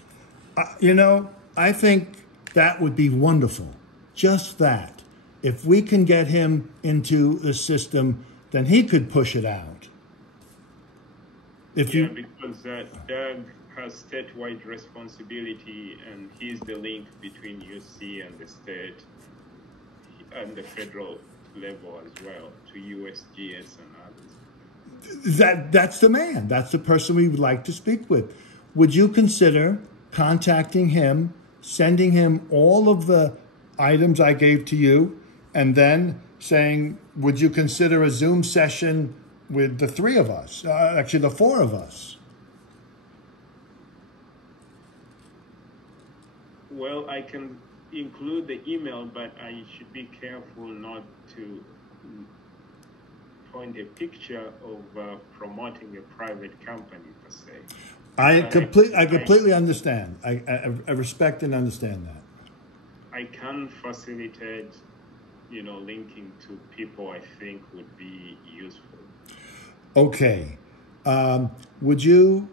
You know, I think that would be wonderful. Just that. If we can get him into the system, then he could push it out. Because Doug has statewide responsibility, and he's the link between UC and the state and the federal level as well to USGS and others. That's the man. That's the person we would like to speak with. Would you consider contacting him, sending him all of the items I gave to you, and then saying, would you consider a Zoom session with the three of us, actually the four of us? Well, I can include the email, but I should be careful not to point a picture of promoting a private company per se. I completely understand. I respect and understand that. I can facilitate, linking to people I think would be useful. Okay. Would you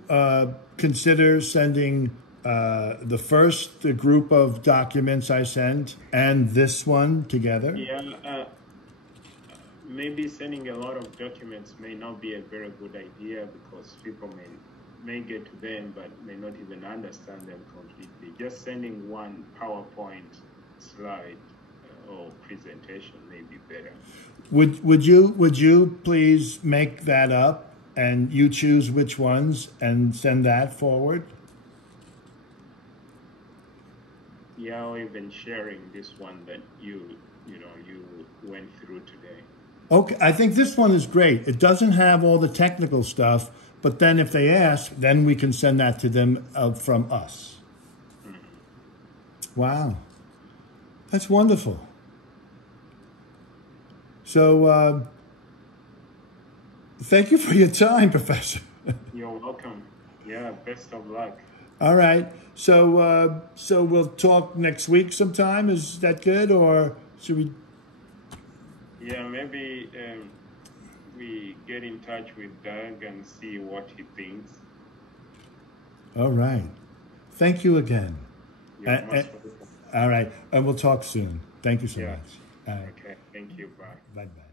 consider sending the first group of documents I sent and this one together? Yeah. Maybe sending a lot of documents may not be a very good idea because people may get to them but may not even understand them completely. Just sending one PowerPoint slide or presentation may be better. Would you please make that up and you choose which ones and send that forward? Yeah, or even sharing this one that you went through today. Okay, I think this one is great. It doesn't have all the technical stuff, but then if they ask, then we can send that to them from us. Mm-hmm. Wow. That's wonderful. So, thank you for your time, Professor. You're welcome. Yeah, best of luck. All right. So we'll talk next week sometime. Is that good, or should we? Yeah, maybe we get in touch with Doug and see what he thinks. All right. Thank you again. You're most welcome. All right. And we'll talk soon. Thank you so much. Okay. Thank you. Bye. Bye-bye.